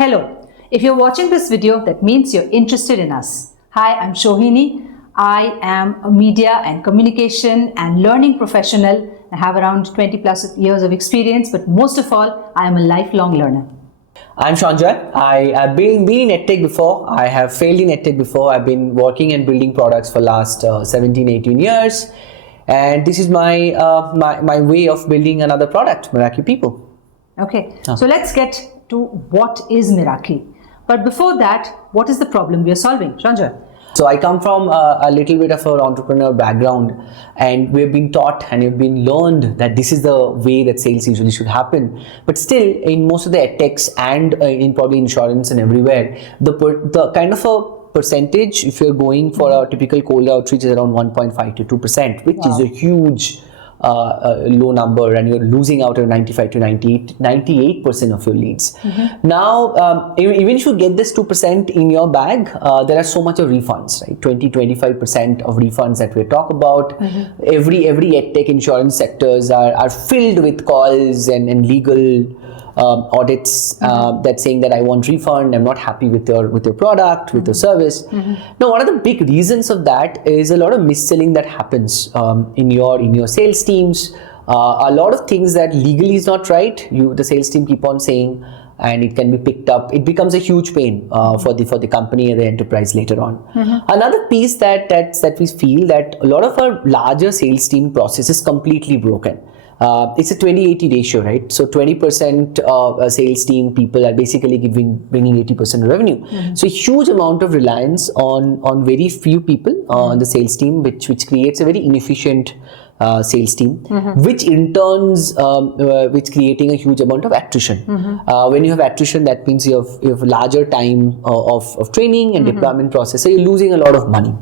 Hello, if you're watching this video, that means you're interested in us. Hi, I'm Shohini. I am a media and communication and learning professional. I have around 20 plus years of experience, but most of all, I am a lifelong learner. I'm Sanjay. I have been in EdTech before. I have failed in EdTech before. I've been working and building products for last 17, 18 years. And this is my my way of building another product, MerakiPeople. Okay, so let's get to what is Meraki. But before that, what is the problem we are solving, Sanjay? So I come from a little bit of an entrepreneur background, and we've been taught and we've been learned that this is the way that sales usually should happen. But still, in most of the edtechs and in probably insurance and everywhere, the kind of a percentage, if you're going for a typical cold outreach, is around 1.5 to 2%, which is a huge low number, and you're losing out on 95 to 98% of your leads. Now, even if you get this 2% in your bag, there are so much of refunds, right? 20-25% of refunds that we talk about. Every edtech insurance sectors are filled with calls and legal audits that saying that I want refund, I'm not happy with your product, with your service. Now, one of the big reasons of that is a lot of mis-selling that happens in your sales teams. A lot of things that legally is not right, the sales team keep on saying, and it can be picked up. It becomes a huge pain for the company and the enterprise later on. Another piece that we feel that a lot of our larger sales team process is completely broken. It's a 20-80 ratio, right? So 20% sales team people are basically bringing 80% of revenue. So a huge amount of reliance on very few people on the sales team, which creates a very inefficient sales team, which in turns which creating a huge amount of attrition. When you have attrition, that means you have larger time of training and deployment process, so you're losing a lot of money.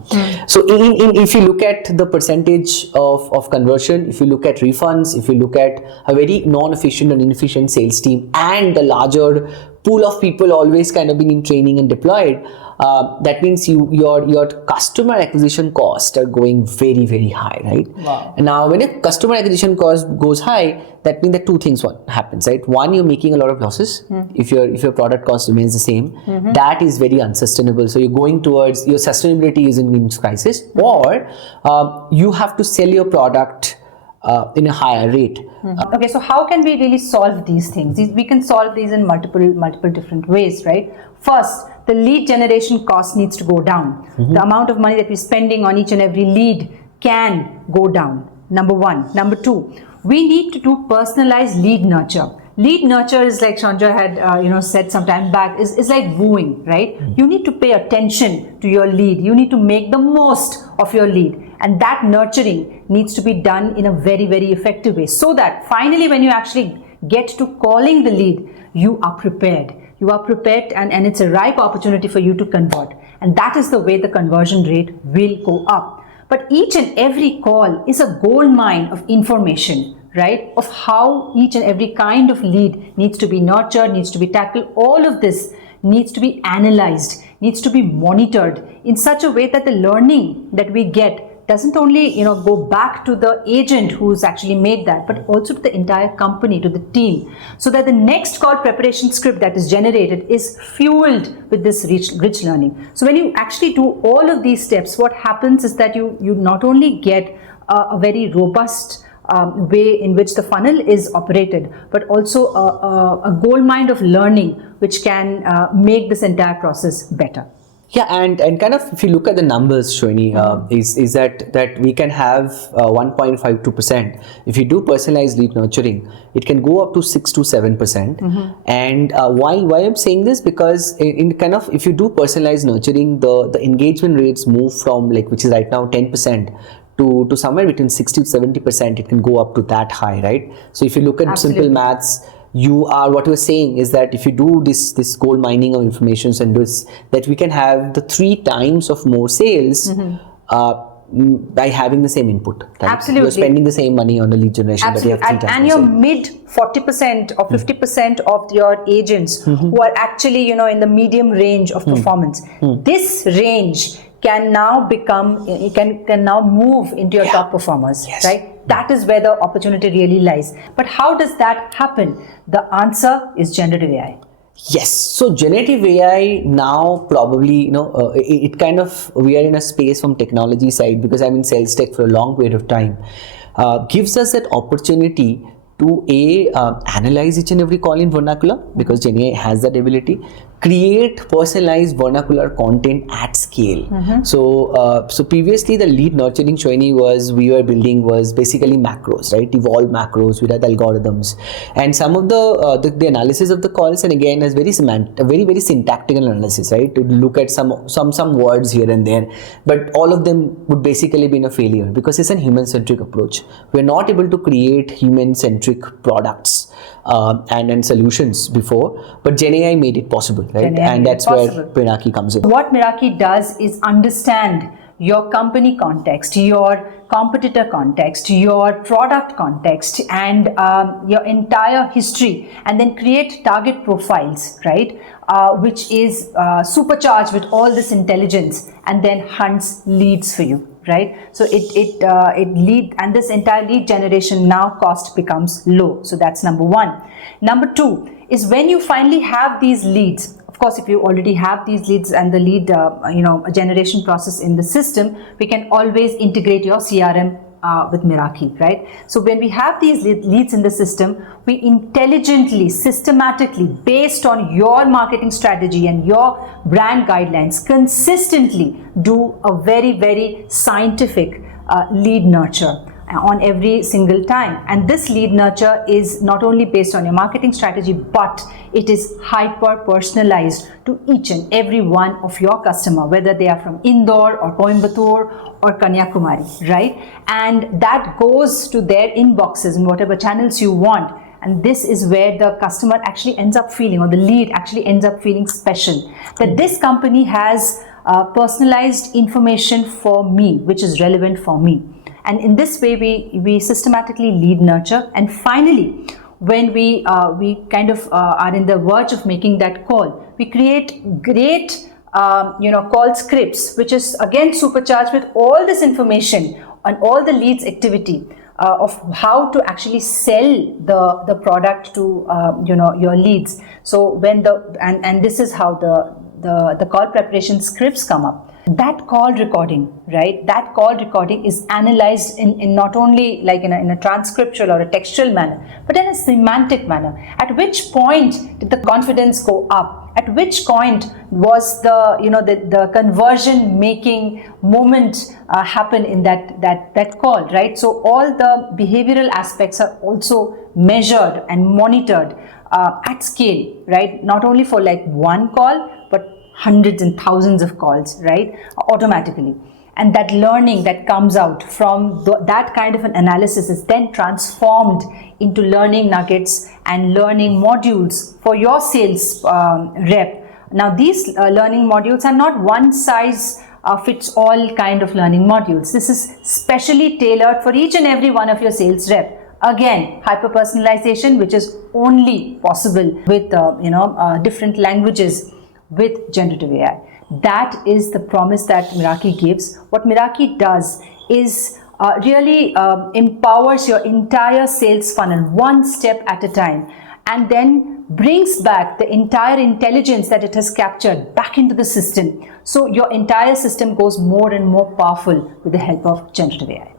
So if you look at the percentage of conversion, if you look at refunds, if you look at a very non-efficient and inefficient sales team, and the larger pool of people always kind of being in training and deployed, that means your customer acquisition costs are going very, very high, right? Wow. And now when your customer acquisition cost goes high, that means that two things happens, right? One, you're making a lot of losses. If your product cost remains the same, that is very unsustainable. So you're going towards your sustainability is in crisis, or you have to sell your product in a higher rate. Okay, so how can we really solve these things? We can solve these in multiple different ways, right? First, the lead generation cost needs to go down. The amount of money that we're spending on each and every lead can go down. Number one. Number two, we need to do personalized lead nurture. Lead nurture is like Sanjay had said some time back, is like wooing, right? You need to pay attention to your lead. You need to make the most of your lead. And that nurturing needs to be done in a very, very effective way, so that finally when you actually get to calling the lead, you are prepared. You are prepared, and it's a ripe opportunity for you to convert. And that is the way the conversion rate will go up. But each and every call is a gold mine of information, right? Of how each and every kind of lead needs to be nurtured, needs to be tackled. All of this needs to be analyzed, needs to be monitored in such a way that the learning that we get doesn't only go back to the agent who's actually made that, but also to the entire company, to the team, so that the next call preparation script that is generated is fueled with this rich learning. So when you actually do all of these steps, what happens is that you not only get a very robust way in which the funnel is operated, but also a gold mine of learning which can make this entire process better. Yeah, and kind of if you look at the numbers, Shoini, is that we can have 1.52%. If you do personalized lead nurturing, it can go up to 6 to 7%. And why I'm saying this, because in kind of if you do personalized nurturing, the engagement rates move from which is right now 10% to somewhere between 60 to 70%. It can go up to that high, right? So if you look at simple maths, what you're saying is that if you do this gold mining of information and that we can have the 3 times of more sales by having the same input. Right? Absolutely. You're spending the same money on the lead generation. Absolutely. But you have 3 times and your mid 40% or 50% of your agents who are actually in the medium range of performance. This range can now become, can now move into your top performers, right? That is where the opportunity really lies. But how does that happen? The answer is generative AI. Yes. So generative AI now probably, it kind of, we are in a space from technology side, because I'm in sales tech for a long period of time, gives us that opportunity to analyze each and every call in vernacular, because Gen AI has that ability, create personalized vernacular content at scale. So previously the lead nurturing Shoini we were building was basically macros, right? Evolved macros with algorithms, and some of the analysis of the calls, and again, is very very syntactical analysis, right? To look at some words here and there, but all of them would basically be in a failure, because it's a human centric approach. We're not able to create human centric products and solutions before, but Gen AI made it possible, right? And that's where Meraki comes in. What Meraki does is understand your company context, your competitor context, your product context, and your entire history, and then create target profiles, right? Which is supercharged with all this intelligence, and then hunts leads for you. Right, so it lead, and this entire lead generation now cost becomes low. So that's number one. Number two is when you finally have these leads. Of course, if you already have these leads and the lead generation process in the system, we can always integrate your CRM with Meraki, right? So when we have these leads in the system, we intelligently, systematically, based on your marketing strategy and your brand guidelines, consistently do a very, very scientific lead nurture on every single time. And this lead nurture is not only based on your marketing strategy, but it is hyper personalized to each and every one of your customer, whether they are from Indore or Coimbatore or Kanyakumari, right? And that goes to their inboxes in whatever channels you want. And this is where the customer actually ends up feeling, or the lead actually ends up feeling special, that this company has personalized information for me, which is relevant for me. And in this way, we systematically lead nurture. And finally, when we kind of are in the verge of making that call, we create great call scripts, which is again supercharged with all this information on all the leads activity of how to actually sell the product to your leads. So when and this is how the call preparation scripts come up. That call recording, right? That call recording is analyzed in not only like in a transcriptual or a textual manner, but in a semantic manner. At which point did the confidence go up? At which point was the conversion making moment happen in that call, right? So all the behavioral aspects are also measured and monitored at scale, right? Not only for like one call, but hundreds and thousands of calls, right? Automatically. And that learning that comes out from that kind of an analysis is then transformed into learning nuggets and learning modules for your sales rep. Now, these learning modules are not one size fits all kind of learning modules. This is specially tailored for each and every one of your sales rep. Again, hyper personalization, which is only possible with different languages with generative AI. That is the promise that Meraki gives. What Meraki does is really empowers your entire sales funnel one step at a time, and then brings back the entire intelligence that it has captured back into the system. So your entire system goes more and more powerful with the help of generative AI.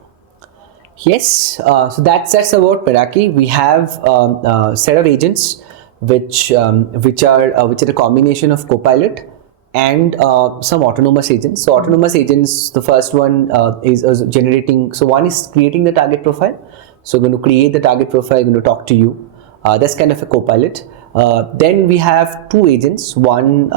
Yes, so that's about Meraki. We have a set of agents which are a combination of Copilot and some autonomous agents. So autonomous agents, the first one is generating. So one is creating the target profile. So going to create the target profile, going to talk to you. That's kind of a Copilot. Then we have two agents. One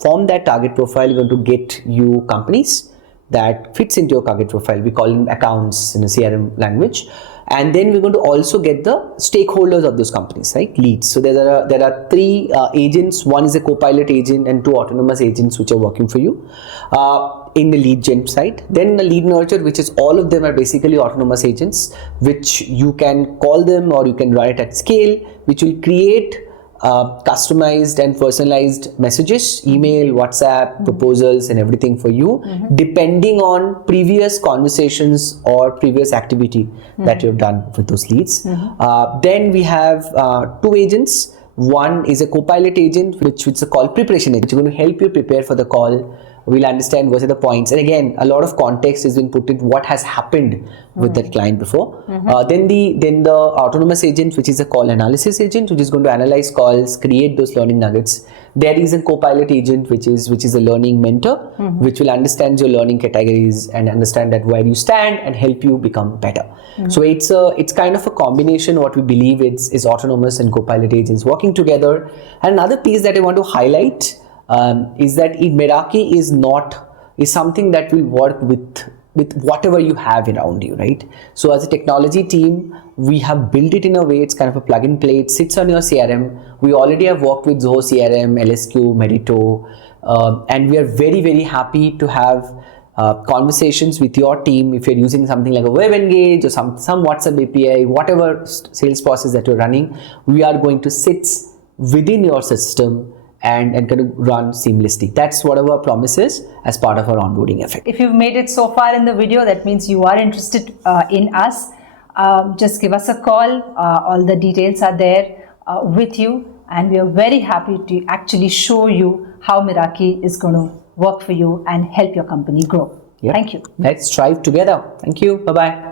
from that target profile, you're going to get you companies that fits into your target profile. We call them accounts in a CRM language. And then we're going to also get the stakeholders of those companies, right? Leads. So there are three agents. One is a Copilot agent and two autonomous agents which are working for you in the lead gen side. Then the lead nurture, which is all of them are basically autonomous agents, which you can call them or you can run it at scale, which will create customized and personalized messages, email, WhatsApp, proposals, and everything for you, depending on previous conversations or previous activity that you've done with those leads. Then we have two agents One is a Copilot agent, which is a call preparation agent, which is going to help you prepare for the call. We'll understand what are the points, and again, a lot of context is being put in what has happened with that client before. Then the autonomous agent, which is a call analysis agent, which is going to analyze calls, create those learning nuggets. There is a Copilot agent, which is a learning mentor, which will understand your learning categories and understand that where you stand and help you become better. So it's kind of a combination. What we believe is autonomous and Copilot agents working together. And another piece that I want to highlight is that Meraki is something that will work with whatever you have around you, right? So as a technology team, we have built it in a way, it's kind of a plug and play. It sits on your CRM. We already have worked with Zoho CRM, LSQ, Merito, and we are very, very happy to have conversations with your team. If you're using something like a web engage or some WhatsApp API, whatever sales process that you're running, we are going to sit within your system and going to run seamlessly. That's what our promise is as part of our onboarding effect. If you've made it so far in the video, that means you are interested in us. Just give us a call. All the details are there with you, and we are very happy to actually show you how Meraki is going to work for you and help your company grow. Yep. Thank you. Let's strive together. Thank you. Bye-bye.